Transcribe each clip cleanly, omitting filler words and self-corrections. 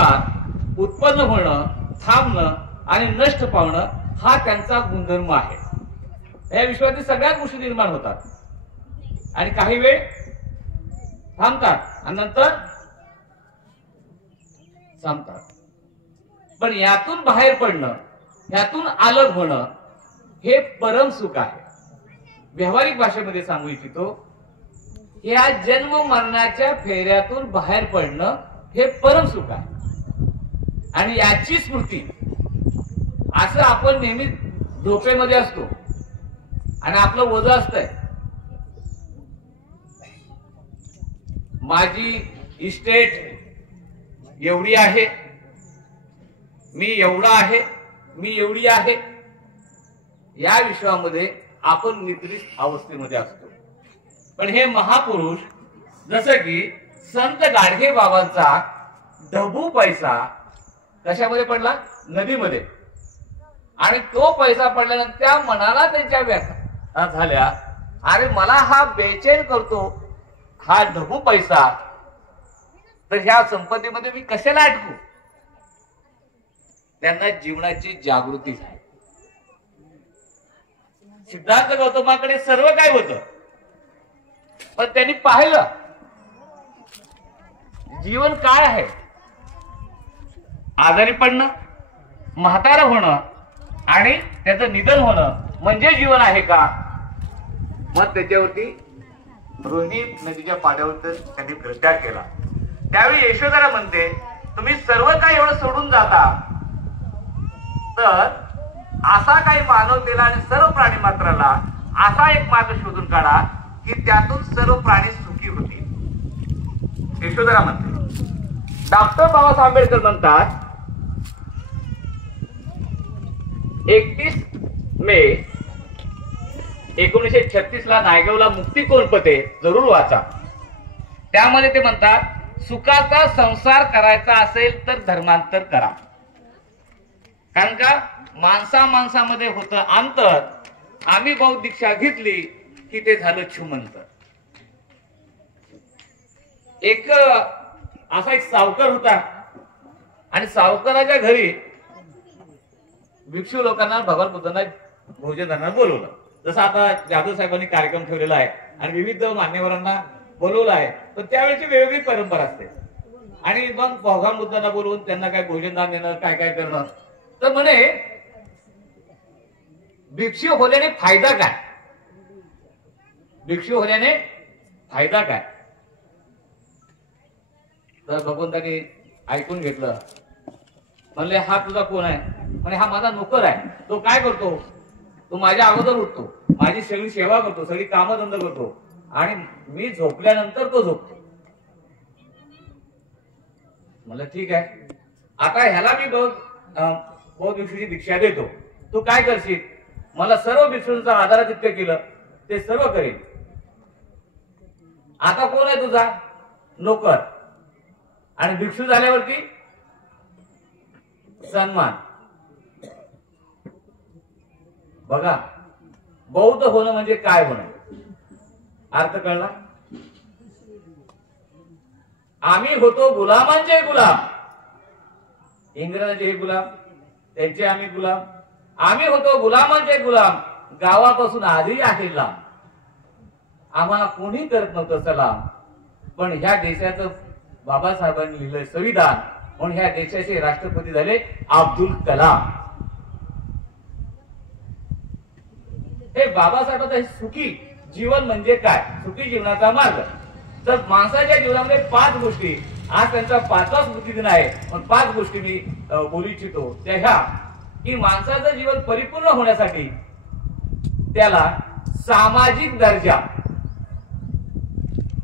संस्कार उत्पन्न होणं, थांबणं आणि नष्ट पावणं हा त्यांचा गुणधर्म आहे. या विश्वातील सगळ्याच गोष्टी निर्माण होतात आणि काही वेळ थांबतात आणि नंतर संपतात. पण यातून बाहेर पडणं, यातून अलग होणं हे परम सुख आहे. व्यावहारिक भाषेमध्ये सांगू इच्छितो, या जन्म मरणाच्या फेऱ्यातून बाहेर पडणं हे परम सुख आहे. आणि याची स्मृती, असं आपण नेहमी झोपेमध्ये असतो आणि आपलं वजन असतंय, माझी इस्टेट एवढी आहे, मी एवढा आहे, मी एवढी आहे. या विश्वामध्ये आपण निद्रित अवस्थेमध्ये असतो. पण हे महापुरुष, जसं की संत गाडगे बाबांचा ढबू पैसा कशामध्ये पडला? नदीमध्ये. आणि तो पैसा पडल्यानंतर त्या मनाला त्यांच्या व्यथा झाल्या, अरे मला हा बेचैन करतो हा ढबू पैसा, तर ह्या संपत्तीमध्ये मी कशाला अटकू? त्यांना जीवनाची जागृती झाली. सिद्धार्थ गौतमाकडे सर्व काय होतं, पण त्यांनी पाहिलं जीवन काय आहे. आजारी पडणं, म्हातारं होणं आणि त्याचं निधन होणं म्हणजे जीवन आहे का? मग त्याच्यावरती रोहिणी नदीच्या पाण्यावर त्यांनी प्रचार केला. त्यावेळी यशोधरा म्हणते, तुम्ही सर्व काही एवढं सोडून जाता, तर असा काही मानवतेला आणि सर्व प्राणी मात्राला असा एक मार्ग शोधून काढा की त्यातून सर्व प्राणी सुखी होतील. यशोधरा म्हणते. डॉक्टर बाबासाहेब आंबेडकर म्हणतात, 31 मे 1936 ला नायगावला मुक्ती कोण पते जरूर वाचा. त्यामध्ये ते म्हणतात, सुखाचा संसार करायचा असेल तर धर्मांतर करा. कारण का माणसा माणसामध्ये होतं अंतर. आम्ही बौद्ध दीक्षा घेतली की ते झालं छुमंत. एक असा एक सावकार होता आणि सावकाराच्या घरी भिक्षू लोकांना भगवान बुद्धांना भोजनाला बोलवलं. जसं आता जाधव साहेबांनी कार्यक्रम ठेवलेला आहे आणि विविध मान्यवरांना बोलवलं आहे, तर त्यावेळेची वेगवेगळी परंपरा असते. आणि मग भगवान बुद्धांना बोलवून त्यांना काय भोजनदान देणं, काय काय करणं. तर म्हणे भिक्षू होल्याने फायदा काय? भिक्षू होल्याने फायदा काय? तर भगवंतांनी ऐकून घेतलं. म्हणले, हा तुझा कोण आहे? म्हणे, हा माझा नोकर आहे. तो काय करतो? तो माझ्या अगोदर उठतो, माझी सगळी सेवा करतो, सगळी कामधंदा करतो आणि मी झोपल्यानंतर तो झोपतो. म्हणलं ठीक आहे, आता ह्याला मी बहुत दिवशीची दीक्षा देतो. तू काय करशील? मला सर्व भिक्षूंचा आदरातिथ्य केलं, ते सर्व करेल. आता कोण आहे तुझा? नोकर. आणि भिक्षू झाल्यावरती सन्मान. बघा, बौद्ध होणं म्हणजे काय होणं, अर्थ कळला? आम्ही होतो गुलामांचे गुलाम. इंग्रजांचे हे गुलाम, त्यांचे आम्ही गुलाम. आम्ही होतो गुलामांचे गुलाम, गावापासून आधी आहे लांब. आम्हाला कोणी करत नव्हतं सलाम, पण ह्या देशाचं बाबासाहेबांनी लिहिलंय संविधान, म्हणून ह्या देशाचे राष्ट्रपती झाले अब्दुल कलाम. हे बाबासाहेबांचं सुखी जीवन म्हणजे काय, सुखी जीवनाचा मार्ग. तर माणसाच्या जीवनामध्ये 5 गोष्टी, आज त्यांचा 5वा स्मृतिदिन आहे, पण 5 गोष्टी मी बोलू इच्छितो. त्या ह्या की माणसाचं जीवन परिपूर्ण होण्यासाठी त्याला सामाजिक दर्जा,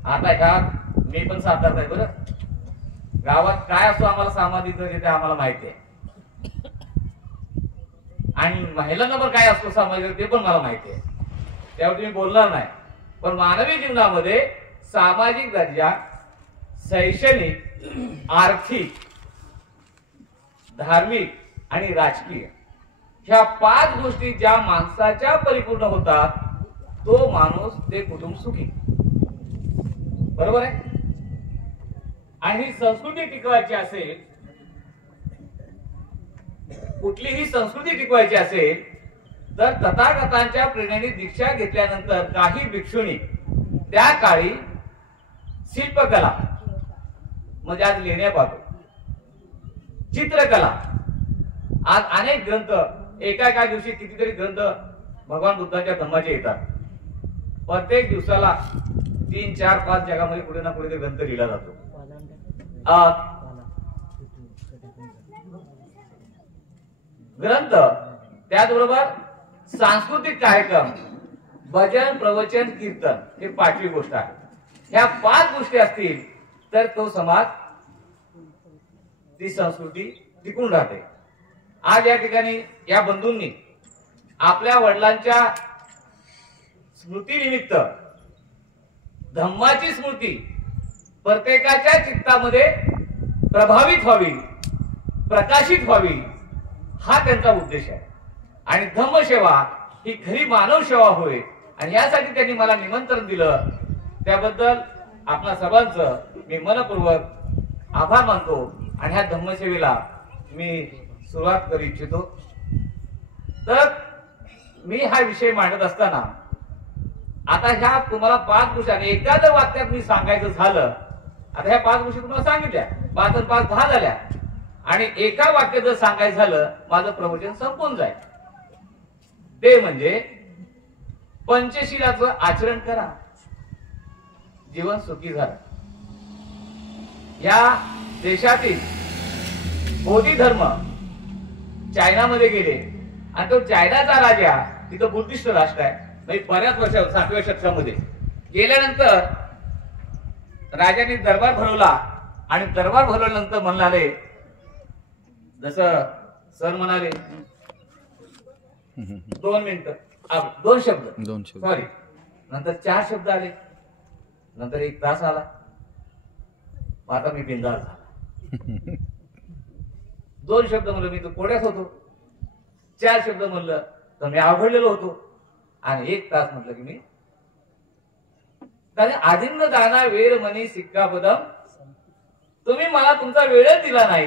आता ह्या मी पण सातारचा आहे बरं, गावात काय असतो आम्हाला सामाजिक दर्जा ते आम्हाला माहिती आहे, आणि महिलांना पण काय असतो सामाजिक ते पण मला माहिती आहे, त्यावर मी बोलणार नाही. पण मानवी जीवनामध्ये सामाजिक दर्जा, शैक्षणिक, आर्थिक, धार्मिक आणि राजकीय, ह्या 5 गोष्टी ज्या माणसाच्या परिपूर्ण होतात, तो माणूस, ते कुटुंब सुखी. बरोबर आहे? आणि ही संस्कृती टिकवायची असेल कुठलीही संस्कृती टिकवायची असेल तर तथागतांच्या प्रेरणेने दीक्षा घेतल्यानंतर काही भिक्षुणी त्या काळी शिल्पकला म्हणजे आज लेण्या पाहतो, चित्रकला, आज अनेक ग्रंथ एका दिवशी कितीतरी ग्रंथ भगवान बुद्धांच्या धम्माचे येतात. प्रत्येक दिवसाला 3, 4, 5 जगामध्ये कुठे ना कुठे ग्रंथ लिहिला जातो. ग्रंथ त्याचबरोबर सांस्कृतिक कार्यक्रम, भजन, प्रवचन, कीर्तन हे 5वी गोष्ट आहे. ह्या 5 गोष्टी असतील तर तो समाज, ती संस्कृती टिकून राहते. आज या ठिकाणी या बंधूंनी आपल्या वडिलांच्या स्मृतीनिमित्त धम्माची स्मृती प्रत्येकाच्या चित्तामध्ये प्रभावित व्हावी, प्रकाशित व्हावी, हा त्यांचा उद्देश आहे. आणि धम्मसेवा ही खरी मानव सेवा होय. आणि यासाठी त्यांनी मला निमंत्रण दिलं, त्याबद्दल आपल्या सर्वांचं मी मनपूर्वक आभार मानतो. आणि ह्या धम्मसेवेला मी सुरुवात करू इच्छितो. तर मी हा विषय मांडत असताना आता ह्या तुम्हाला 5 गोष्टी, आणि एका जर वाक्यात मी सांगायचं झालं, आता ह्या 5 गोष्टी तुम्हाला सांगितल्या, 5 आणि 5 10 झाल्या, आणि एका वाक्यात जर सांगायचं झालं माझं प्रवचन संपून जाईल. ते म्हणजे पंचशीलाचं आचरण करा, जीवन सुखी झालं. या देशातील बौद्ध धर्म चायनामध्ये गेले आणि तो चायनाचा राजा, तिथं बुद्धिस्ट राष्ट्र आहे, म्हणजे बऱ्याच वर्षावर 7व्या शतकामध्ये गेल्यानंतर राजाने दरबार भरवला. आणि दरबार भरवल्यानंतर म्हणाले, जसं सर म्हणाले 2 मिनिटं, 2 शब्द, सॉरी, नंतर 4 शब्द आले, नंतर 1 तास आला. आता मी बिंदास झाला. 2 शब्द म्हणलं मी तर कोड्यात होतो, 4 शब्द म्हणलं तर मी आवडलेलो होतो, आणि 1 तास म्हटलं की मी आदिंद दाना वेळ मनी सिक्का पदम. तुम्ही मला तुमचा वेळच दिला नाही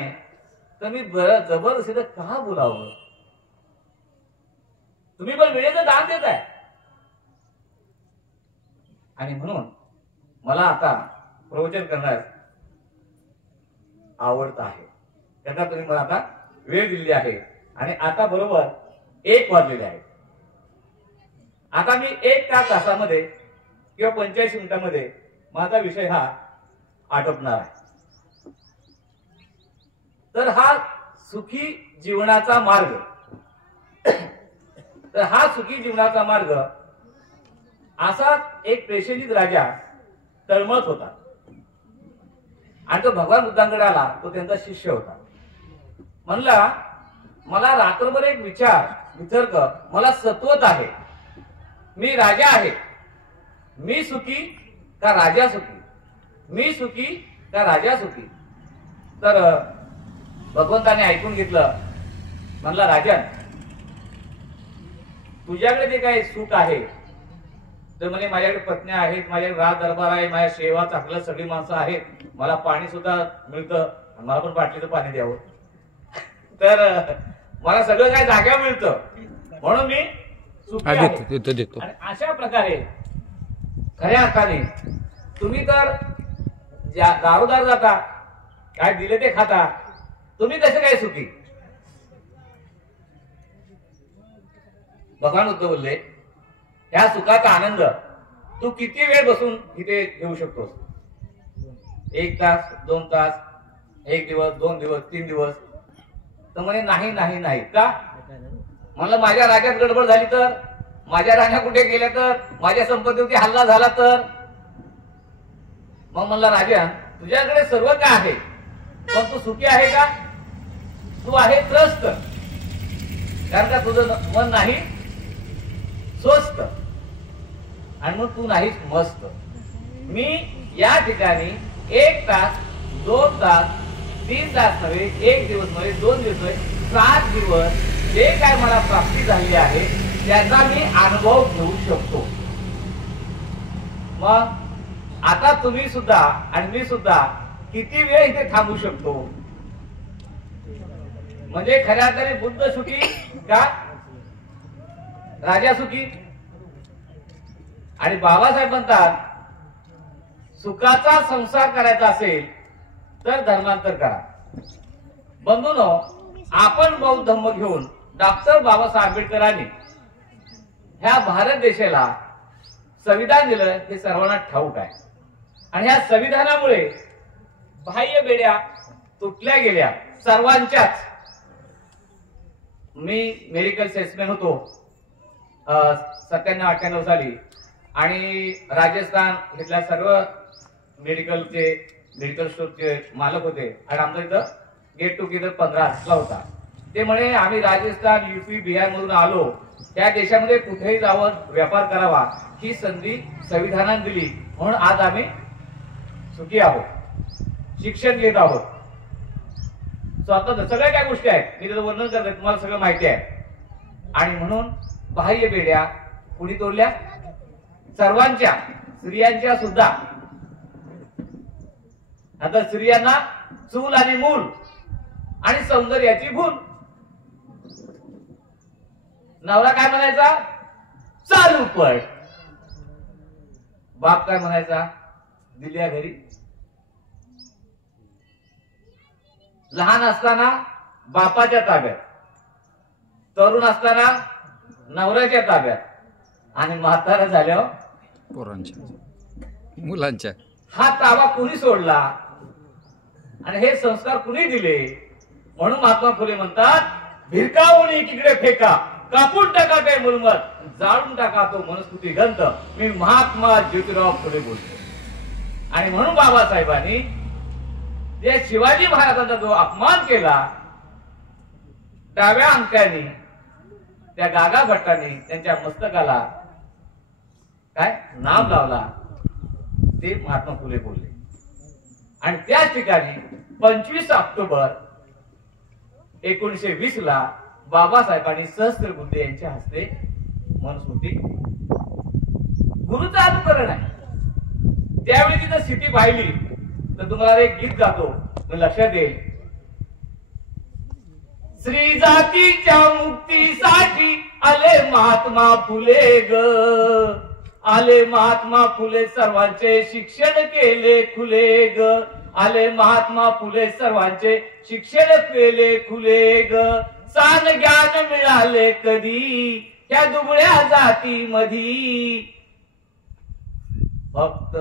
तर मी जबरदस्तीनं का बोलावं? तुम्ही पण वेळेचं दान देताय. आणि म्हणून मला आता प्रवचन करण्यास आवडत आहे, त्याचा तुम्ही मला आता वेळ दिली आहे. आणि आता बरोबर 1 वाजलेले आहे. आता मी 1 तासामध्ये किंवा 45 मिनिटांमध्ये माझा विषय हा आटोपणार आहे. तर हा सुखी जीवनाचा मार्ग, तर हा सुखी जीवनाचा मार्ग असाच एक प्रेषणित राजा तळमळत होता. आणि तो भगवान बुद्धांकडे आला, तो त्यांचा शिष्य होता. म्हणला, मला रात्रभर एक वितर्क मला सत्वत आहे, मी राजा आहे, मी सुखी का राजा सुखी, मी सुखी का राजा सुखी. तर भगवंताने ऐकून घेतलं. म्हणला, राजन, तुझ्याकडे जे काही सुख आहे तर म्हणे माझ्याकडे पत्नी आहेत, माझ्याकडे राज दरबार आहे, माझ्या सेवा चांगलं सगळी माणसं आहेत, मला पाणी सुद्धा मिळतं, मला पण बाटलीचं पाणी द्यावं, तर मला सगळं काही जाग्यावर मिळतं, म्हणून मी सुखी आहे. आणि अशा प्रकारे खऱ्या अर्थाने तुम्ही तर दारोदार जाता, काय दिले ते खाता, तुम्ही कसे काय सुखी? भगवान उद्धव बोलले, ह्या सुखाचा आनंद तू किती वेळ बसून इथे घेऊ शकतोस? 1 तास, 2 तास, 1 दिवस, 2 दिवस, 3 दिवस. तर म्हणे नाही नाही नाही. का? म्हणलं, माझ्या राज्यात गडबड झाली तर, माझ्या राण्या कुठे गेल्या तर, माझ्या संपत्तीवरती हल्ला झाला तर. मग म्हणला, राजा, तुझ्याकडे सर्व काय आहे, पण तू सुखी आहे का? तू आहे त्रस्त, कारण का तुझं मन नाही स्वस्त, आणि मग तू नाहीच मस्त. मी या ठिकाणी 1 तास, 2 तास, 3 तास नव्हे, 1 दिवस नव्हे, 2 दिवस नव्हे, 7 दिवस जे काय मला प्राप्ती झाली आहे त्याचा मी अनुभव घेऊ शकतो. मग आता तुम्ही सुद्धा आणि मी सुद्धा किती वेळ इथे थांबू शकतो? म्हणजे खऱ्या अर्थाने बुद्ध सुखी का राजा सुखी? आणि बाबासाहेब म्हणतात सुखाचा संसार करायचा असेल तर धर्मांतर करा. बंधूंनो, आपण बौद्ध धम्म घेऊन डॉक्टर बाबासाहेब आंबेडकरांनी ह्या भारत देशाला संविधान दिलं हे सर्वांना ठाऊक आहे. आणि ह्या संविधानामुळे बाह्य बेड्या तुटल्या गेल्या सर्वांच्याच. मी मेडिकल सेल्समॅन होतो 97-98 साली आणि राजस्थान इथल्या सर्व मेडिकल स्टोरचे मालक होते आणि आमचा इथं गेट टुगेदर 15 होता. ते म्हणे आम्ही राजस्थान, युपी, बिहार मधून आलो, त्या देशामध्ये कुठेही जाऊन व्यापार करावा ही संधी संविधानाने दिली म्हणून आज आम्ही सुखी आहोत, शिक्षण घेत आहोत, स्वतः सगळ्या काय गोष्टी आहेत. मी त्याचं वर्णन करतोय, तुम्हाला सगळं माहिती आहे. आणि म्हणून बाह्य बेड्या कुणी तोडल्या? सर्वांच्या, स्त्रियांच्या सुद्धा. आता स्त्रियांना चूल आणि मूल आणि सौंदर्याची भूल. नवरा काय म्हणायचा? चालू पड. बाप काय म्हणायचा? दिल्या घरी. लहान असताना बापाच्या ताब्यात, तरुण असताना नवऱ्याच्या ताब्यात आणि म्हातारा झाल्यावर पोरांच्या, मुलांच्या. हा ताबा कुणी सोडला आणि हे संस्कार कुणी दिले? म्हणून महात्मा फुले म्हणतात भिरकावून एकीकडे फेका, कापून टाका काय मुलमत, जाळून टाका तो मनस्कृती ग्रंथ. मी महात्मा ज्योतिराव फुले बोलतो. आणि म्हणून बाबासाहेबांनी त्या शिवाजी महाराजांचा जो अपमान केला, डाव्या अंकाने त्या गागा भट्टाने त्यांच्या मस्तकाला काय नाम लावला, ते महात्मा फुले बोलले. आणि त्याच ठिकाणी 25 ऑक्टोबर 1920 ला बाबासाहेबांनी सहस्त्रबुद्धे यांच्या हस्ते मनुस्मृती गुरुचं अनुकरण आहे. त्यावेळी तिथं स्थिती पाहिली तर तुम्हाला एक गीत गातो, मी लक्षात येईल. स्त्री जातीच्या मुक्तीसाठी आले महात्मा फुले ग, आले महात्मा फुले सर्वांचे शिक्षण केले खुले ग, आले महात्मा फुले सर्वांचे शिक्षण केले खुले ग. सान ज्ञान मिळाले कधी त्या दुबळ्या जाती मधी. फक्त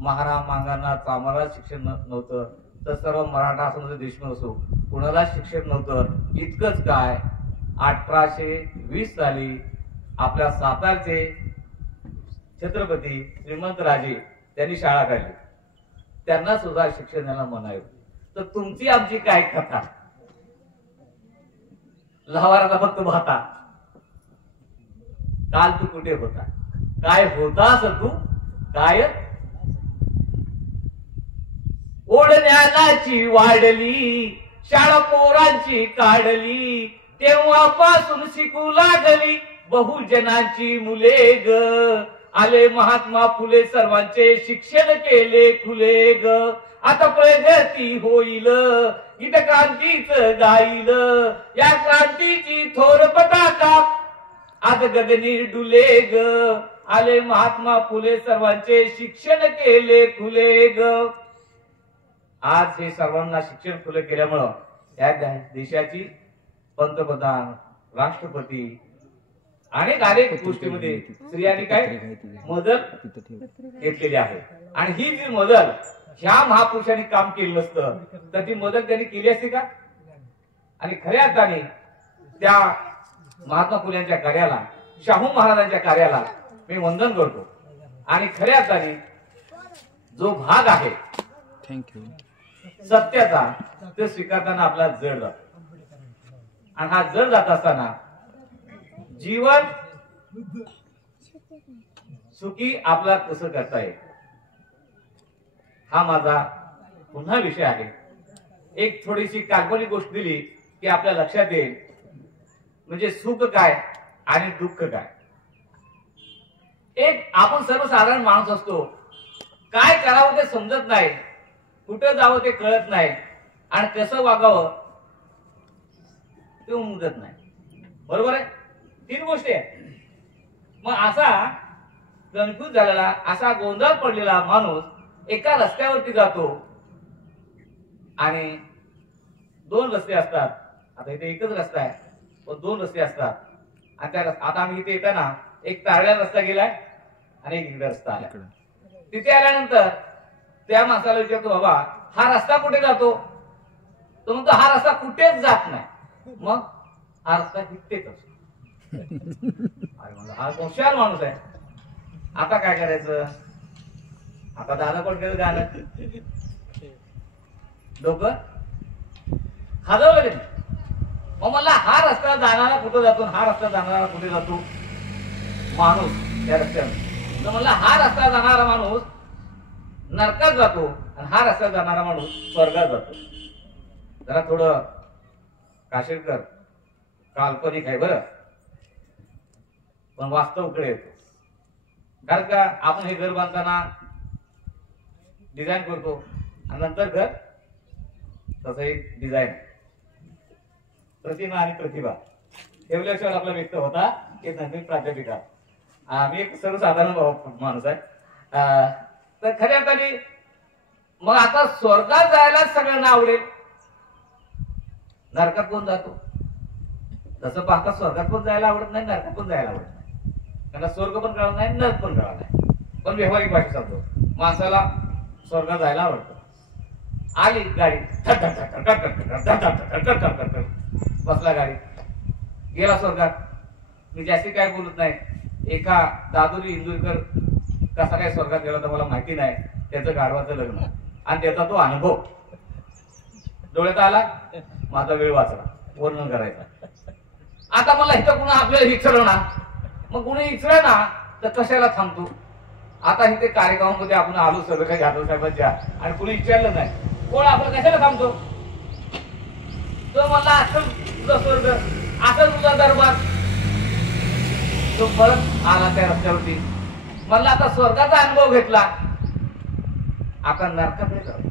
महाराज मांगांना चामाला शिक्षण नव्हतं तर सर्व मराठा असो देशमुख असो कुणाला शिक्षण नव्हतं. इतकंच काय, 1820 साली आपल्या सातारचे छत्रपती श्रीमंत राजे त्यांनी शाळा काढली, त्यांना सुद्धा शिक्षण द्यायला मनाई. तर तुमची आमची काय कथा? लहावाराला फक्त भाता. काल तू कुठे होता? काय होतास तू? काय ओढ ज्ञानाची वाढली, शाळा पोरांची काढली, तेव्हापासून शिकू लागली बहुजनांची मुले ग. आले महात्मा फुले सर्वांचे शिक्षण केले खुले ग. आता प्रगती होईल इथं क्रांतीच गाईल, या क्रांतीची थोर पताका आज गगनी डुले ग. आले महात्मा फुले सर्वांचे शिक्षण केले खुले ग. आज हे सर्वांना शिक्षण खुले केल्यामुळं या देशाची पंतप्रधान, राष्ट्रपती अनेक गोष्टीमध्ये स्त्रियांनी काय मदत घेतलेली आहे. आणि ही जी मदत ह्या महापुरुषांनी काम केलं नसतं तर ती मदत त्यांनी केली असती का? आणि खऱ्या अर्थाने त्या महात्मा फुल्यांच्या कार्याला, शाहू महाराजांच्या कार्याला मी वंदन करतो. आणि खऱ्या अर्थाने जो भाग आहे थँक्यू सत्याचा, ते स्वीकारताना आपला जड जातो. आणि हा जड जात असताना जीवन सुखी आपला कसं करता येईल हा माझा पुन्हा विषय आहे. एक थोडीशी काल्पनिक गोष्ट दिली की आपल्या लक्षात येईल, म्हणजे सुख काय आणि दुःख काय. एक आपण सर्वसाधारण माणूस असतो, काय करावं ते समजत नाही, कुठं जावं ते कळत नाही आणि कसं वागावं ते उमजत नाही. बरोबर आहे. 3 गोष्टी आहेत. मग असा कन्फ्यूज झालेला, असा गोंधळ पडलेला माणूस एका रस्त्यावरती जातो आणि 2 रस्ते असतात. आता इथे एकच रस्ता आहे, पण 2 रस्ते असतात. आणि त्या आता आम्ही इथे येताना एक तारड्या रस्ता गेलाय आणि एक इकडे रस्ता आला. तिथे आल्यानंतर त्या माणसाला विचारतो, बाबा हा रस्ता कुठे जातो? तो म्हणतो हा रस्ता कुठेच जात नाही. मग हा रस्ता इथेच असतो. अरे म्हणलं हा हुशार माणूस आहे. आता काय करायचं? आता दादा कोण केलं गाणं डोकं खाजवलं नाही. मग मला हा रस्ता जाणारा कुठे जातो, हा रस्ता जाणारा कुठे जातो? माणूस त्या रस्त्यावर. तर म्हणला हा रस्ता जाणारा माणूस नरकात जातो आणि हा रस्ता जाणारा माणूस स्वर्गात जातो. जरा थोडं काशीडकर काल्पनिक आहे बरं, पण वास्तवकडे येतो. कारण का आपण हे घर बांधताना डिझाईन करतो आणि नंतर घर तसं एक डिझाईन, प्रतिमा आणि प्रतिभा ठेवल्याशिवाय आपला व्यक्त होता हे नवीन प्राध्यापिका. मी एक सर्वसाधारण माणूस आहे. तर खऱ्या अर्थाने मग आता स्वर्गात जायला सगळ्यांना आवडेल, नरकात कोण जातो? तसं पाहता स्वर्गात पण जायला आवडत नाही, नरकात पण जायला आवडत नाही. त्यांना स्वर्ग पण कळत नाही, नरक पण कळत नाही. पण व्यावहारिक भाषेत सांगतो, माणसाला स्वर्गात जायला आवडतं. आली गाडी, बसला गाडी, गेला स्वर्गात. मी जास्ती काय बोलत नाही. एका दादोरी इंदुरकर कसा काय स्वर्गात गेला तर मला माहिती नाही. त्याचं गाढवाचं लग्न आणि त्याचा तो अनुभव डोळ्यात आला. माझा वेळ वाचला वर्णन करायचा. आता मला इथं कुणा आपल्याला विचारणार, मग कुणी विचार ना तर कशाला थांबतो? आता इथे कार्यक्रमामध्ये आपण आलो सगळं काही जाधव साहेबांच्या आणि कुणी विचारलं नाही, कोण आपण कशाला थांबतो? तो मला असं तुझा स्वर्ग, असं तुझा दरबार. तो परत आला त्या रस्त्यावरती. मला आता स्वर्गाचा अनुभव घेतला, आता नरकाकडे जाऊ.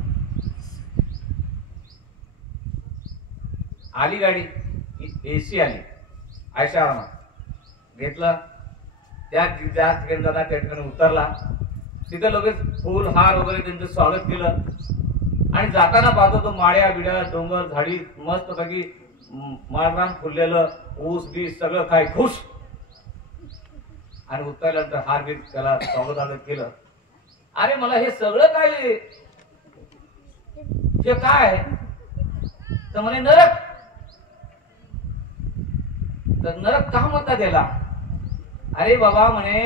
आली गाडी, एसी आली, आयशा आरामात घेतला. त्या ठिकाणी जाता त्या ठिकाणी उतरला. तिथे लगेच फुल हार वगैरे त्यांचं स्वागत केलं. आणि जाताना पाहतो तो माळ्या बिड्या डोंगर झाडी मस्त पैकी माळरान फुललेलं, ऊस बीस सगळं काय खुश. आणि उतरल्यानंतर हार बीर त्याला स्वागत केलं. अरे मला हे सगळं काय हे काय? तर म्हणे नरक. तर नरक का म्हणतात त्याला? अरे बाबा म्हणे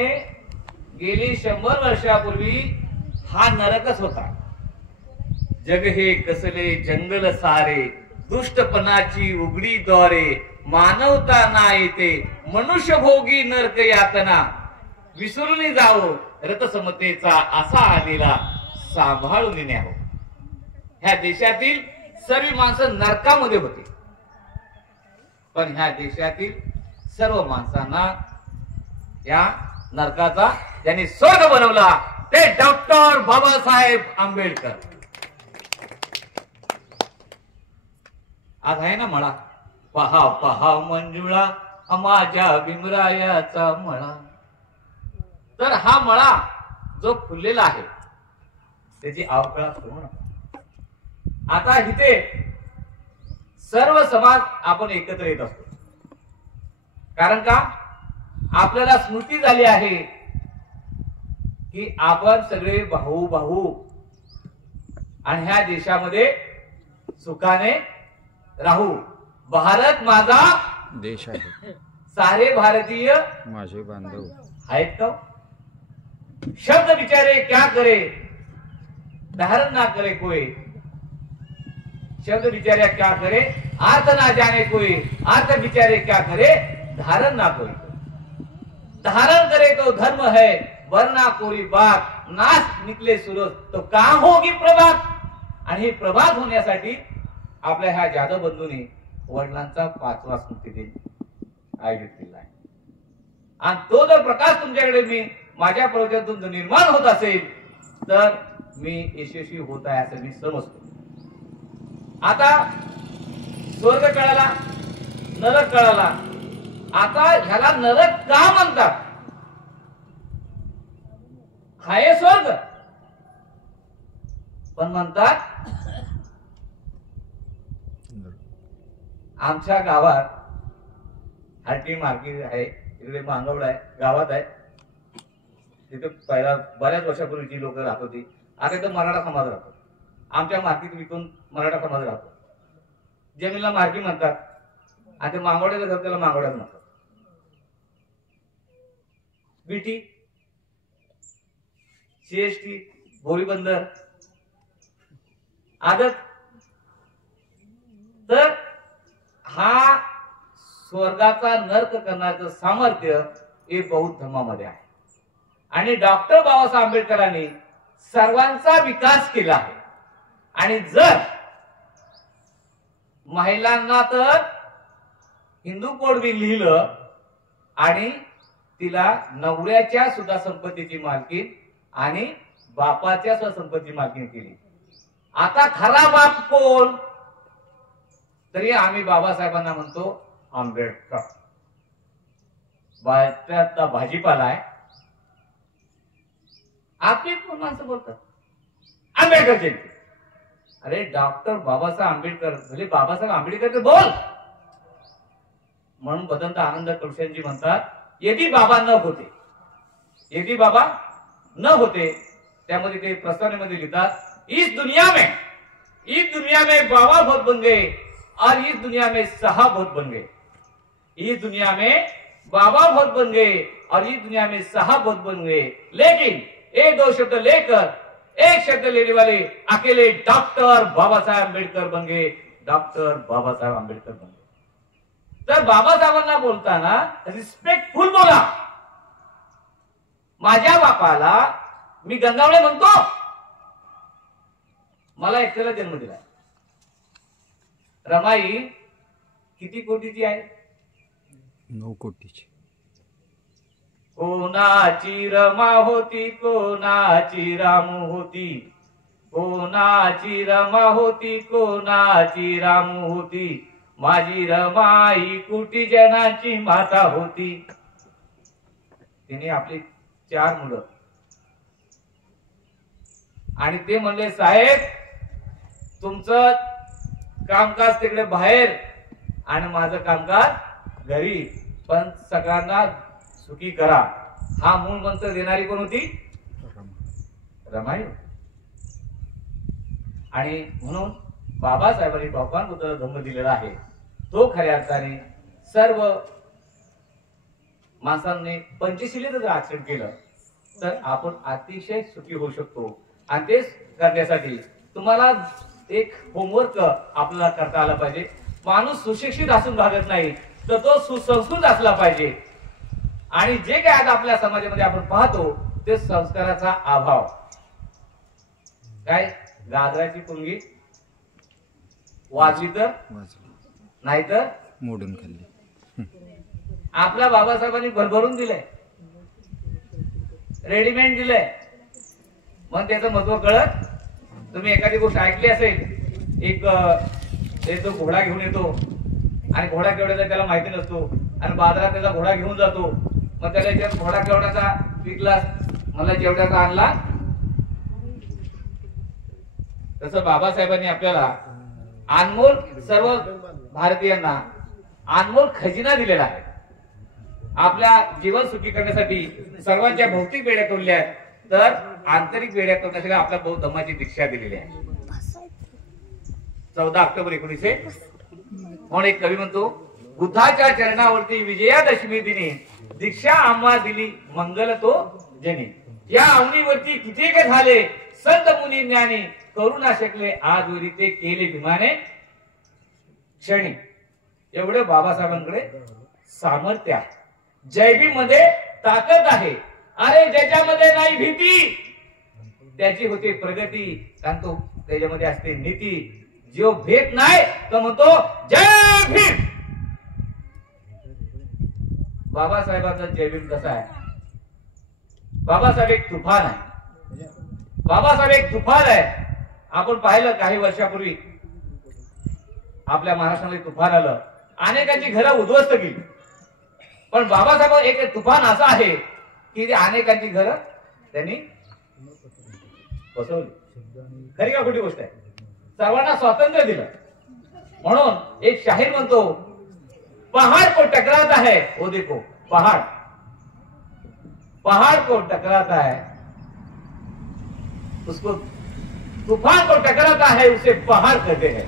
गेली 100 वर्षापूर्वी हा नरकच होता. जग हे कसले जंगल सारे, दुष्टपणाची उघडी द्वारे, मानवता ना येते मनुष्य भोगी नरक यातना, विसरून जावो रथसमतेचा असा आलेला सांभाळून न्यावं. ह्या देशातील सर्व माणसं नरकामध्ये होती, पण ह्या देशातील सर्व माणसांना या नरकाचा ज्यांनी स्वर्ग बनवला ते डॉक्टर बाबासाहेब आंबेडकर. आज आहे ना मळा, पहा पहा मंजुळा माझ्या भीमरायाचा मळा. तर हा मळा जो फुललेला आहे त्याची अवकळा करू नका. आता इथे सर्व समाज आपण एकत्र येत असतो, कारण का आपल्याला स्मृती झाली आहे की आपण सगळे भाऊ भाऊ आणि ह्या देशामध्ये सुखाने राहू. भारत माझा देश आहे, सारे भारतीय माझे बांधव आहेत. का शब्द विचारे क्या करे, धारण ना करे कोई. शब्द विचारे क्या करे, अर्थ ना जाने कोई. अर्थ विचारे क्या करे, धारण ना कोई. धारण करे तो धर्म है, वरना कोई बात. नाश निकले सूरज तो का होगी प्रभात. आणि ही प्रभात होण्यासाठी आपल्या ह्या जाधव बंधूंनी वडिलांचा 5वा स्मृती दिन आयोजित केला आहे. आणि तो जर प्रकाश तुमच्याकडे मी माझ्या प्रवचनातून जर निर्माण होत असेल तर मी यशस्वी होत आहे असं मी समजतो. आता स्वर्ग कळाला, नरक कळाला. आता ह्याला नरक का म्हणतात? हाय स्वर्ग, पण म्हणतात आमच्या गावात हाटी मार्गी आहे, तिकडे मांगवड आहे, गावात आहे. तिथे पहिला बऱ्याच वर्षापूर्वी जी लोक राहत होती, आता इथं मराठा समाज राहतो. आमच्या मार्गीत विकून मराठा समाज राहतो. जमीनला मार्गी म्हणतात आणि मांगवड्याचं घर त्याला मांगवड्याच म्हणतात. बीटी, सीएसटी, भोरी बंदर, आदत. तर हा स्वर्गाचा नर्क करण्याचं सामर्थ्य हे बौद्ध धर्मामध्ये आहे. आणि डॉक्टर बाबासाहेब आंबेडकरांनी सर्वांचा विकास केला आहे. आणि जर महिलांना तर हिंदू कोड बिल लिहिलं आणि तिला नवऱ्याच्या सुद्धा संपत्तीची मालकीण आणि बापाच्या सुद्धा संपत्तीची मालकीण केली. आता खरा बाप कोण? तरी आम्ही बाबासाहेबांना म्हणतो आंबेडकर. त्यातला भाजीपाला आहे. आपली माणसं बोलतात आंबेडकर जयंती. अरे डॉक्टर बाबासाहेब आंबेडकर भले बाबासाहेब आंबेडकर बोल म्हणून बदंत आनंद कळशेंजी म्हणतात, यदि बाबा न होते, यदि बाबा न होते. त्यामध्ये ते प्रस्तावनेमध्ये लिहितात, इस दुनिया में बाबा बहुत बन गए और इस दुनिया में साहब बहुत बन गए. इस दुनिया में बाबा बहुत बन गए और इस दुनिया में साहब बहुत बन गए, लेकिन ये दो शब्द लेकर एक शब्द लेने वाले अकेले डॉक्टर बाबासाहेब आंबेडकर बन गए. डॉक्टर बाबासाहेब आंबेडकर बन गए. तर बाबासाहेबांना बोलताना रिस्पेक्टफुल बोला. माझ्या बापाला मी गंगावळे म्हणतो. मला एकट्याला जन्म दिलाय. रमाई किती कोटीची आहे? 9 कोटीची. कोणाची रमा होती, कोणाची रामू होती, कोणाची रमा होती, कोणाची रामू होती, माझी रमाई कोटी जनाची माता होती. तिने आपली 4 मुलं. आणि ते म्हणले, साहेब तुमचं कामकाज तिकडे बाहेर आणि माझं कामकाज घरी, पण सगळ्यांना सुखी करा. हा मूळ मंत्र देणारी कोण होती? रमाई. आणि म्हणून बाबासाहेबांनी भगवान बुद्धाला धम्म दिलेला आहे. तो खऱ्या अर्थाने सर्व माणसांनी पंचशीलीचं जर आचरण केलं तर आपण अतिशय सुखी होऊ शकतो. आणि तेच करण्यासाठी तुम्हाला एक होमवर्क आपल्याला करता आला पाहिजे. माणूस सुशिक्षित असून भागत नाही, तर तो सुसंस्कृत असला पाहिजे. आणि जे काय आज आपल्या समाजामध्ये आपण पाहतो ते संस्काराचा अभाव. काय गाजराची पुंगी वाजली तर नाहीतर मोडून खाल्ली. आपल्या बाबासाहेबांनी भरभरून दिलंय, रेडीमेड दिलंय. मग त्याचं महत्व कळत. तुम्ही एखादी गोष्ट ऐकली असेल, एक तो घोडा घेऊन येतो आणि घोडा केवढ्याचा त्याला माहिती नसतो आणि बाजारात त्याचा घोडा घेऊन जातो. मग त्याला घोडा केवढ्याचा विकला, मला जेवढ्याचा आणला. तसं बाबासाहेबांनी आपल्याला अनमोल, सर्व भारतीयांना अनमोल खजिना दिलेला आहे. आपल्या जीवन सुखी करण्यासाठी सर्वांच्या भौतिक बेड्या तोडल्या आहेत, तर आंतरिक बेड्या तोडण्यासाठी आपल्या बौद्ध धर्माची दीक्षा दिलेली आहे. 14 ऑक्टोबर 1900. म्हणून एक कवी म्हणतो, बुद्धाच्या चरणावरती विजयादशमी दिनी दीक्षा आम्हा दिली मंगल तो जनी. या अवनीवरती कित्येक झाले संत मुनी ज्ञानी, करू ना शकले आजवरी ते केले भीमाने क्षणी. एवढे बाबासाहेबांकडे सामर्थ्य आहे. जयभीम मध्ये ताकद आहे. अरे ज्याच्यामध्ये नाही भीती त्याची होते प्रगती, कारण तो त्याच्यामध्ये असते नीती. जो भेट नाही तो म्हणतो जय भीम. बाबासाहेबांचा जय भीम कसा आहे? बाबासाहेब एक तुफान आहे. बाबासाहेब एक तुफान आहे. आपण पाहिलं काही वर्षापूर्वी आपल्या महाराष्ट्रामध्ये तुफान आलं. अनेकांची घरं उद्ध्वस्त केली. पण बाबासाहेब एक तुफान असं आहे की ते अनेकांची घरं त्यांनी बसवली. खरी का खोटी गोष्ट आहे? सर्वांना स्वातंत्र्य दिलं. म्हणून एक शाहीर म्हणतो, पहाड़ को टकराता है, वो देखो पहाड़, पहाड़ को टकराता है, उसको तूफान को टकराता है, उसे पहाड़ कहते हैं.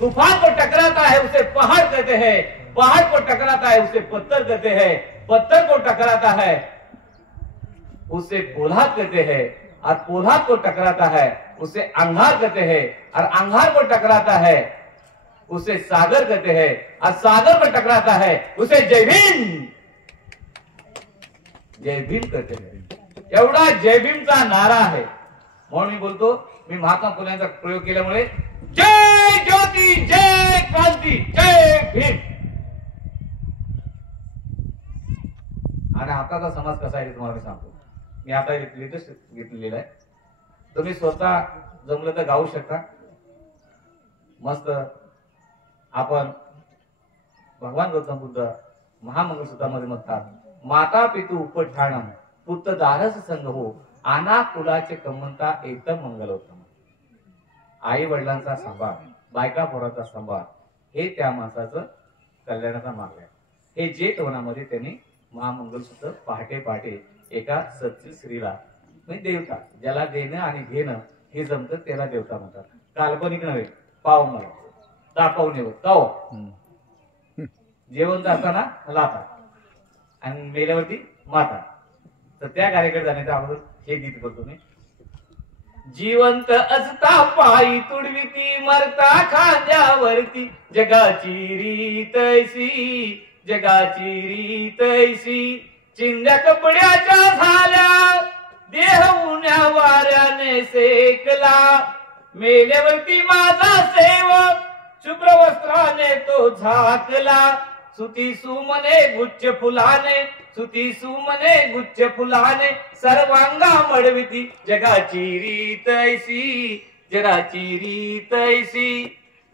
तूफान को टकराता है उसे पहाड़ कहते हैं. पहाड़ को टकराता है उसे पत्थर कहते हैं. पत्थर को टकराता है उसे पोलाद कहते हैं. और पोलाद को टकराता है उसे अंगार कहते हैं. और अंगार को टकराता है उसे सागर कहते हैं. और सागर को टकराता है उसे जय भीम, जय भीम कहते हैं. एवढा जय भीमचा नारा आहे. म्हणून मी बोलतो, मी महात्मा फुलेंचा प्रयोग केल्यामुळे जय ज्योती, जय क्रांती, जय भीम. आणि आताचा समाज कसा आहे तुम्हाला मी सांगतो. मी आता लेटेस्ट घेतलेला आहे. तुम्ही स्वतः जमलं तर गाऊ शकता. मस्त आपण भगवान गौतम बुद्ध महामंगल सूत्रामध्ये म्हणतात, माता पितू उपठाणम पुत्र दारस संग हो, आना कुलाचे कमंता एकदम मंगलोत्तम. आई वडिलांचा सांभाळ, बायका पोराचा सांभाळ हे त्या माणसाचं कल्याणाचा मार्ग आहे. हे जेतवनामध्ये त्यांनी महामंगलसूत्र पहाटे पहाटे एका सच्ची स्त्रीला, म्हणजे देवता, ज्याला देणं आणि घेणं हे जमतं त्याला देवता म्हणतात. काल्पनिक नव्हे, पाव मला दाखवून येऊ काव. जेवण असताना लाता आणि मेल्यावरती माता. तर त्या कार्याकडे जाण्याच्या अगोदर हे गीत करतो मी. जिवंत असता पायी तुडविती, मरता खांद्यावरती, जगाची रीत ऐसी, जगाची रीत ऐसी. चिंध्या कपड्याच्या झाल्या, देह उन्या वाऱ्याने सेकला, मेल्यावरती माझा सेवक, शुभ्र वस्त्राने तो झाकला. सुती सुमने गुच्छ फुलाने, सुती सुमने गुच्छ फुलाने, सर्वांगा मडविती, जगाची रीत ऐसी, जगाची रीत ऐसी.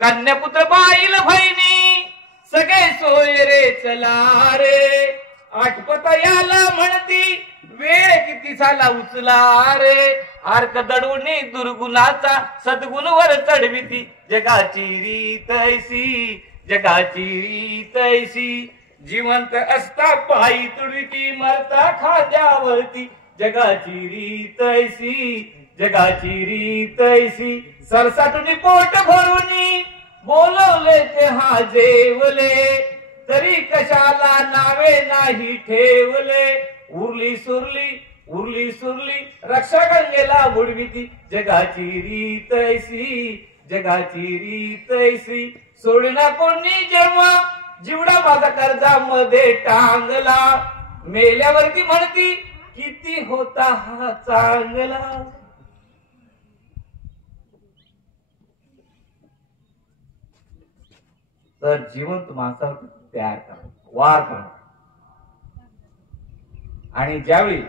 कन्यापुत्र बाईल बहिणी सगळे सोय रे चला रे, आठपत याला म्हणती, वेळ किती झाला उचला रे. आर्क दडवणी दुर्गुणाचा सद्गुणवर चढविती, जगाची रीत ऐसी, जगाची रीत ऐसी. जिवंत असता पायी तुडविती, मरता खांद्यावरती, जगाची रीत ऐसी, जगाची रीत ऐसी. सरसाटून पोट भरून बोलवले ते हा जेवले, तरी कशाला नावे नाही ठेवले. उरली सुरली, उरली सुरली, रक्षा गंगेला बुडविती, जगाची रीत ऐसी, जगाची रीत ऐसी. सोडना कोणी जेव्हा जीवडा माझा कर्जामध्ये टांगला, मेल्यावरती म्हणती किती होता हा चांगला. तर जिवंत माणसावर तयार करा, वार करा. आणि ज्यावेळी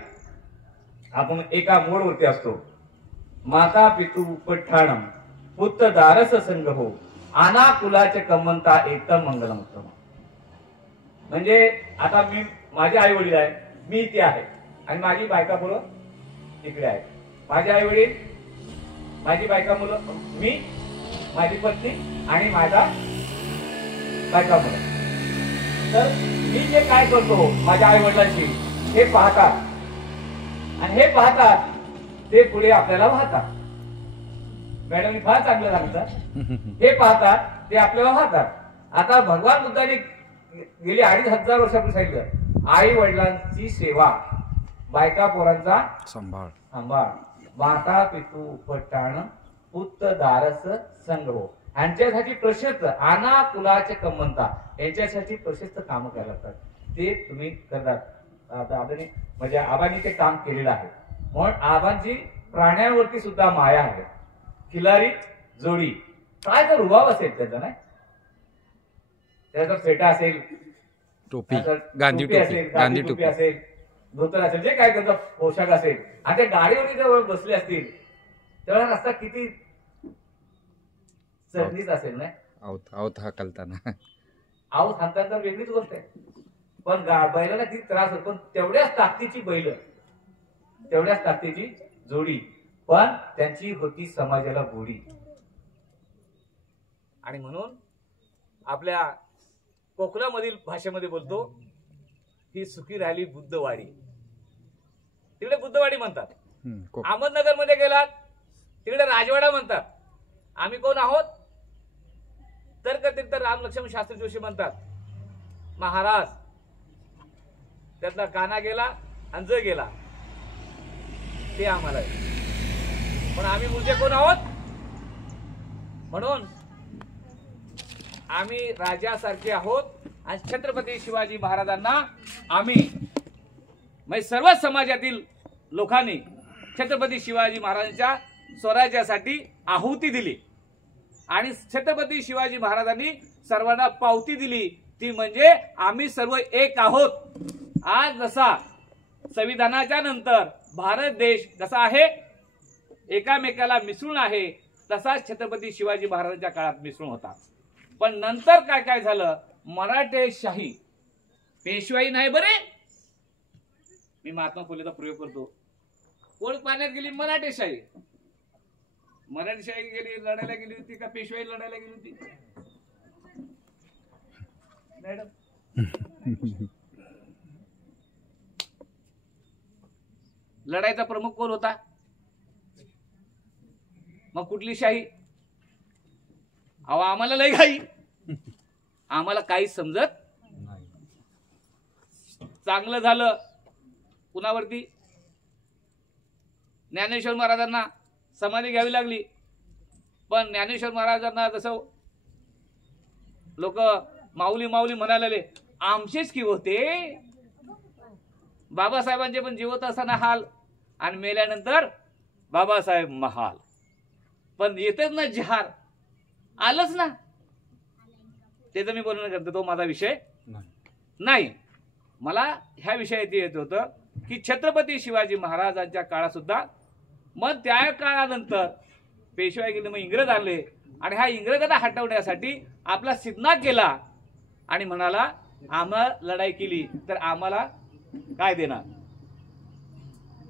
आपण एका मोडवरती असतो, माता पितू उपठाणम पुत्र दारस संग हो, आना कुलाचे कमंता एकदम मंगलम उत्तम. म्हणजे आता मी, माझे आई वडील आहे, मी इथे आहे आणि माझी बायका मुलं तिकडे आहे. माझे आई वडील, माझी बायका मुलं, मी, माझी पत्नी आणि माझा बायका मुलं. तर मी जे काय करतो माझ्या आई वडिलांशी हे पाहतात आणि हे पाहतात ते पुढे आपल्याला वाहतात. मॅडम फार चांगलं सांगतात. हे पाहतात ते आपल्याला वाहतात. आता भगवान बुद्धांनी गेली 2500 वर्षापूर्वी सांगितलं, आई वडिलांची सेवा, बायका पोरांचा सांभाळ, सांभाळ, माता पितू उपटाण पुत्र दारस संग हो. यांच्यासाठी प्रशस्त, आना कुलाचे कमंता, यांच्यासाठी प्रशस्त काम करायला लागतात. ते तुम्ही करतात. आता आबांनी, म्हणजे आबांनी ते काम केलेलं आहे. म्हणून आबांची प्राण्यांवरती सुद्धा माया आहे. खिलारी जोडी, काय तर रुबाब असेल त्याचा, नाही त्याचा फेटा असेल, टोपी, गांधी टोपी, गांधी टोपी असेल, धोतर असेल, जे काय त्याचा पोशाख असेल. आणि ते गाडीवरती जवळ बसले असतील तेव्हा रस्ता किती चढणीच असेल, नाही आवत आवत हाकलताना. आऊ सांगतात तर वेगळीच गोष्ट आहे, पण बैलाला किती त्रास होतो, पण तेवढ्याच ताकदीची बैल, तेवढ्याच ताकदीची जोडी, पण त्यांची होती समाजाला गोडी. आणि म्हणून आपल्या कोकणामधील भाषेमध्ये बोलतो ही सुखी राहिली बुद्धवाडी. तिकडे बुद्धवाडी म्हणतात. अहमदनगर मध्ये गेलात तिकडे राजवाडा म्हणतात. आम्ही कोण आहोत? तर्कतीर्थ रामलक्ष्मण शास्त्री जोशी म्हणतात महाराज. त्यातला काना गेला आणि ज गेला ते आम्हाला, पण आम्ही म्हणजे कोण आहोत? म्हणून आम्ही राजासारखे आहोत आणि छत्रपती शिवाजी महाराजांना आम्ही म्हणजे सर्व समाजातील लोकांनी छत्रपती शिवाजी महाराजांच्या स्वराज्यासाठी आहुती दिली आणि छत्रपती शिवाजी महाराजांनी सर्वांना पावती दिली, ती म्हणजे आम्ही सर्व एक आहोत. आज जसा संविधानाच्या नंतर भारत देश जसा आहे एकामेकाला मिसळून आहे, तसाच छत्रपती शिवाजी महाराजांच्या काळात मिसळून होता. पण नंतर काय काय झालं? मराठेशाही, पेशवाई नाही बरे. मी महात्मा फुलेचा प्रयोग करतो. कोण पाण्यात गेली? मराठेशाही. मराठेशाही गेली, लढायला गेली होती का पेशवाई लढायला गेली होती? मॅडम, लढाईचा प्रमुख कोण होता? मग कुठली शाही? अहो आम्हाला लय घाई, आम्हाला काही समजत. चांगलं झालं कुणावरती? ज्ञानेश्वर महाराजांना समाधी घ्यावी लागली, पण ज्ञानेश्वर महाराजांना जसं लोक माऊली माऊली म्हणायला लागले, आमचेच की होते. बाबासाहेबांचे पण जिवंत असताना हाल आणि मेल्यानंतर बाबासाहेब महाल. पण येतेच ना जहार, आलंच ना. ते तर मी बोलणं करतो, तो माझा विषय नाही. मला ह्या विषयात येत होतं की छत्रपती शिवाजी महाराजांच्या काळात सुद्धा मग त्या काळानंतर पेशवाई गेले, मग इंग्रज आणले आणि ह्या इंग्रजांना हटवण्यासाठी आपला सिद्धनाथ गेला आणि म्हणाला आम्हाला लढाई केली तर आम्हाला काय देणार.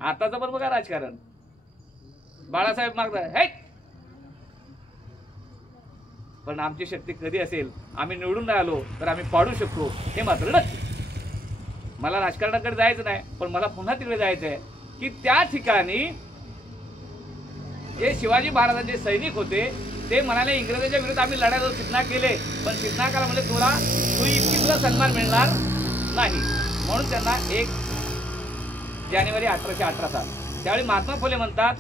आताच पण बघा राजकारण, बाळासाहेब मागतात हे, पण आमची शक्ती कधी असेल, आम्ही निवडून नाही आलो तर आम्ही पाडू शकतो हे मात्र नक्की. मला राजकारणाकडे जायचं नाही, पण मला पुन्हा तिकडे जायचं आहे की त्या ठिकाणी जे शिवाजी महाराजांचे सैनिक होते ते म्हणाले इंग्रजांच्या विरुद्ध आम्ही लढायला सिद्धनाथ केले, पण सिद्धनाथाला म्हणजे तू इतकी तुला सन्मान मिळणार नाही. म्हणून त्यांना 1 जानेवारी 1818 साल त्यावेळी महात्मा फुले म्हणतात,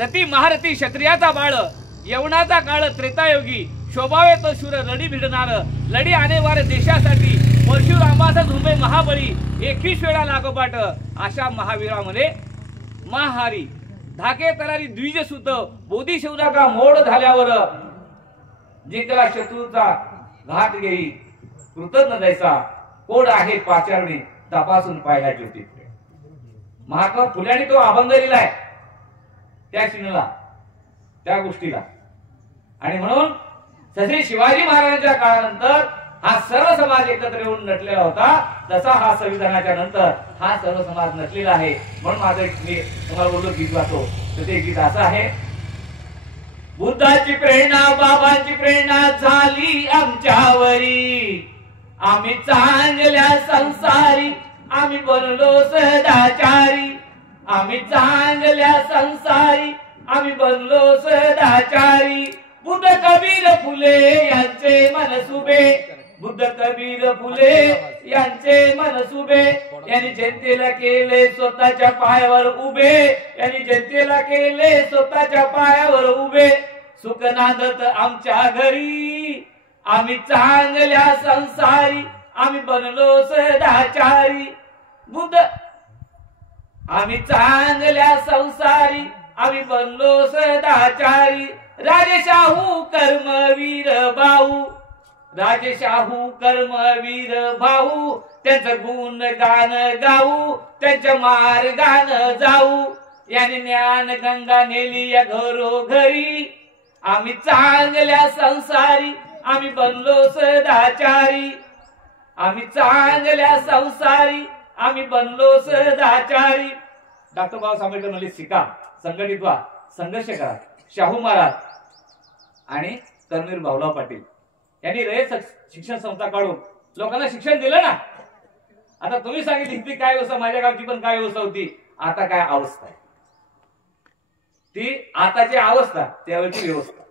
रती महारथी क्षत्रियाचा बाळ, यवनाचा काळ त्रेतायोगी, शोभावे तो शूर लढी भिडणार, लढी आणेवार देशासाठी, परशुरामाचा झुंबे महाबळी, एकीच वेळा लागोपाठ, अशा महावीरामध्ये महाहारी धाके तरारी द्विजसुत, बोधी शिवनाका मोड झाल्यावर, जिंकला शत्रूचा घाट घेई, कृतज्ञ जैसा कोड आहे पाचारणी, तपासून पाहिला ज्योती. महात्मा फुल्याने तो अभंग लिहिलाय त्या क्षणीला, त्या गोष्टीला. आणि म्हणून जसे शिवाजी महाराजांच्या काळानंतर हा सर्व समाज एकत्र येऊन नटलेला होता, तसा हा संविधानाच्या नंतर हा सर्व समाज नटलेला आहे. म्हणून माझं मी तुम्हाला बोललो गीत गातो, तर ते गीत असं आहे. बुद्धाची प्रेरणा, बाबांची प्रेरणा झाली आमच्यावरी, आम्ही चांगल्या संसारी, आम्ही बनलो सदाचारी, आम्ही चांगल्या संसारी, आम्ही बनलो सदाचारी. बुद्ध कबीर फुले यांचे मनसुबे, बुद्ध कबीर फुले यांचे मनसुबे, यांनी जनतेला केले स्वतःच्या पायावर उभे, यांनी जनतेला केले स्वतःच्या पायावर उभे. सुख नांदत आमच्या घरी, आम्ही चांगल्या संसारी, आम्ही बनलो सदाचारी. बुद्ध आम्ही चांगल्या संसारी, आम्ही बनलो सदाचारी. राजेशाहू कर्मवीर भाऊ, राजेशाहू कर्मवीर भाऊ, त्यांचं गुण गान गाऊ, त्यांच्या मार्गान जाऊ. याने ज्ञान गंगा नेली या घरोघरी, आम्ही चांगल्या संसारी, आम्ही बनलो सदाचारी, आम्ही चांगल्या संसारी, आम्ही बनलो सदाचारी. डॉक्टर बाबासाहेब आंबेडकर म्हणले शिका, संघटित व्हा, संघर्ष करा. शाहू महाराज आणि कर्नल भाऊराव पाटील यांनी रयत शिक्षण संस्था काढून लोकांना शिक्षण दिलं ना. आता तुम्ही सांगितली ती काय व्यवस्था, माझ्या गावची पण काय व्यवस्था होती, आता काय अवस्था आहे. ती आताची अवस्था, त्यावेळची व्यवस्था.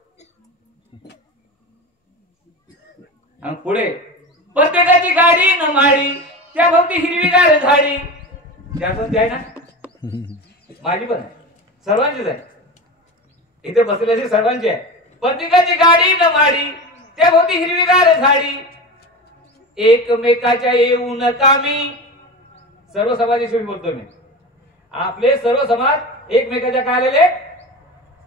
आणि पुढे प्रत्येकाची गाडी न माडी, त्या भोवती हिरवीगार झाडी. त्यातून ते आहे ना, माझी पण आहे, सर्वांचीच आहे, इथे बसलेली सर्वांची आहे. प्रत्येकाची गाडी न माडी, त्या भोवती हिरवीगार झाडी, एकमेकाच्या येऊन कामी. सर्व समाजाशी बोलतो मी. आपले सर्व समाज एकमेकाच्या काय आलेले,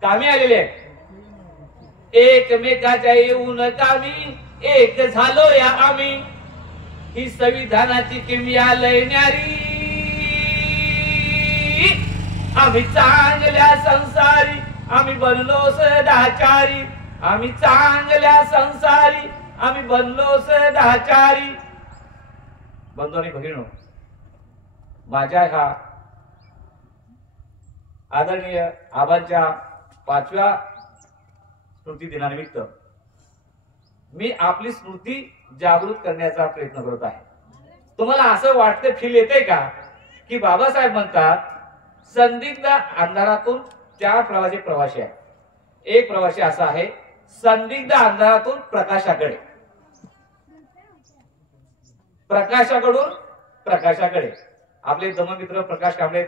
कामी आलेले आहेत. एकमेकाच्या येऊन कामी, एक झालो या आम्ही, ही संविधानाची किमया लय न्यारी. आम्ही चांगल्या संसारी, आम्ही बनलो सदाचारी, आम्ही चांगल्या संसारी, आम्ही बनलो सदाचारी. बंधू आणि भगिनींनो, माझ्या ह्या आदरणीय आबांच्या 5व्या स्मृती दिनानिमित्त मी आपली स्मृती जागृत करण्याचा प्रयत्न करत आहे. तुम्हाला असं वाटतं, फील येते का की बाबासाहेब म्हणतात संदिग्ध अंधारातून 4 प्रवासी आहेत. एक प्रवासी असा आहे, संदिग्ध अंधारातून प्रकाशाकडे, प्रकाशाकडून प्रकाशाकडे. आपले दममित्र प्रकाश कांबळे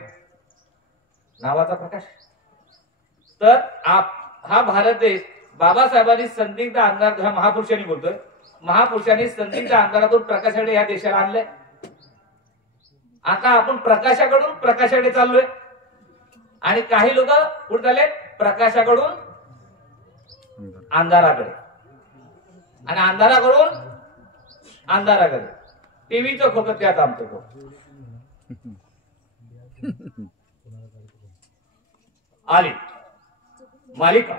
नावाचा प्रकाश. तर हा भारत देश बाबासाहेबांनी संदिग्ध अंधारात, ह्या महापुरुषांनी बोलतोय, महापुरुषांनी संदिग्ध अंधारातून प्रकाशाकडे या देशाला आणलंय. आता आपण प्रकाशाकडून प्रकाशाकडे चाललोय. आणि काही लोक कुठे चालले, प्रकाशाकडून अंधाराकडे, आणि अंधाराकडून अंधाराकडे. टीव्हीचं खोकं त्यात आमचं. आली मालिका,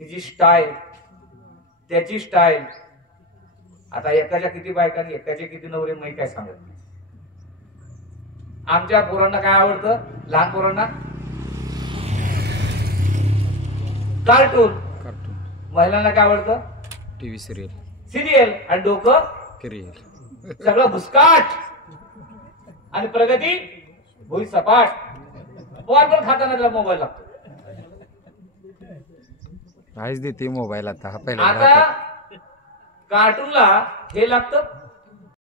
तिची स्टाईल, त्याची स्टाईल. आता एकाच्या किती बायकांनी, एकाचे किती नवरे, मी काय सांगत नाही. आमच्या पोरांना काय आवडतं, लहान पोरांना कार्टून, महिलांना काय आवडतं, टीव्ही सिरियल, सिरियल. आणि डोकं किरियल, सगळं भुसकाट आणि प्रगती भुई सपाट. पोर पण खाताना त्याला मोबाईल लागतो. काहीच देते मोबाईल आता. आता कार्टूनला हे लागतं